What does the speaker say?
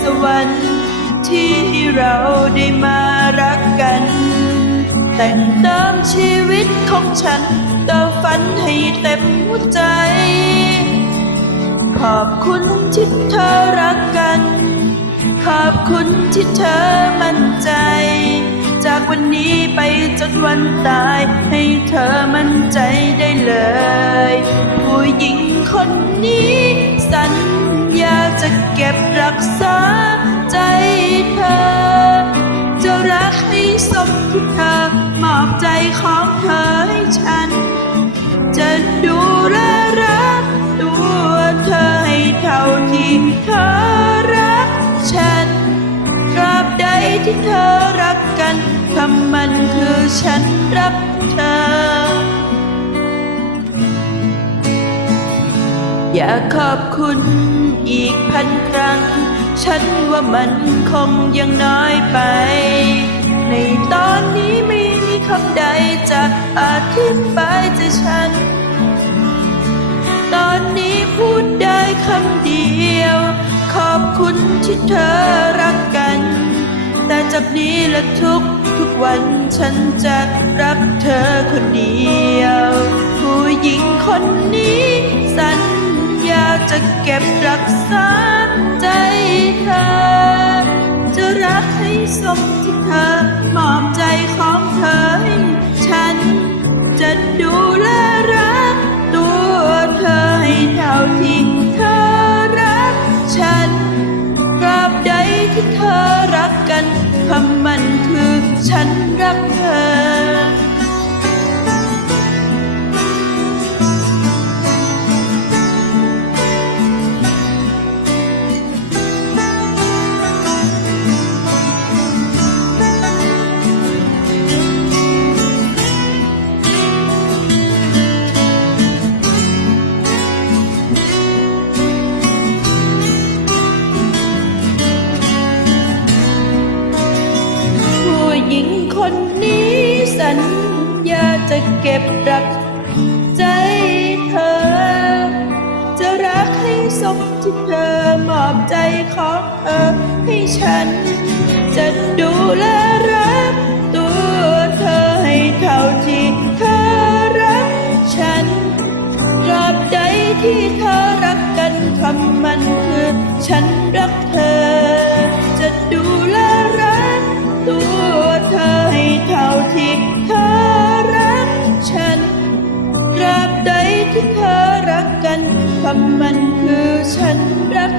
สวรรค์ที่เราได้มารักกัน แต่งเติมชีวิตของฉันเติมฝันให้เต็มหัวใจ ขอบคุณที่เธอรักกัน ขอบคุณที่เธอมั่นใจ จากวันนี้ไปจนวันตาย ให้เธอมั่นใจได้เลย ผู้หญิงคนนี้สัญญาจะเก็บรักษา ของเธอให้ฉัน จะดูแลรักตัวเธอให้เท่าที่เธอรักฉันตราบใดที่เธอรักกันคำมันคือฉันรักเธอ อยากขอบคุณอีกพันครั้ง ฉันว่ามันคงยังน้อยไป ในตอนนี้ไม่มีคำใด จะอธิบายใจฉัน ตอนนี้พูดได้คำเดียว ขอบคุณที่เธอรักกัน แต่จากนี้และทุกทุกวันฉันจะรักเธอคนเดียว ผู้หญิงคนนี้สัญญาจะเก็บรักษาใจเธอจะรักให้สมที่เธอมอบใจของเธอให้ จะดูแลรัก ตัวเธอให้เท่าที่เธอรัก ฉันตราบใดที่เธอรักกันคำมันคือฉันรักเธอ หญิงคนนี้สัญญาจะเก็บรักใจเธอ จะรักให้สมที่เธอมอบใจของเธอให้ฉัน จะดูแลรักตัวเธอให้เท่าที่เธอรักฉันราบใดที่เธอรักกันคำมันคือ ฉันรักเธอำมันคือฉันรัก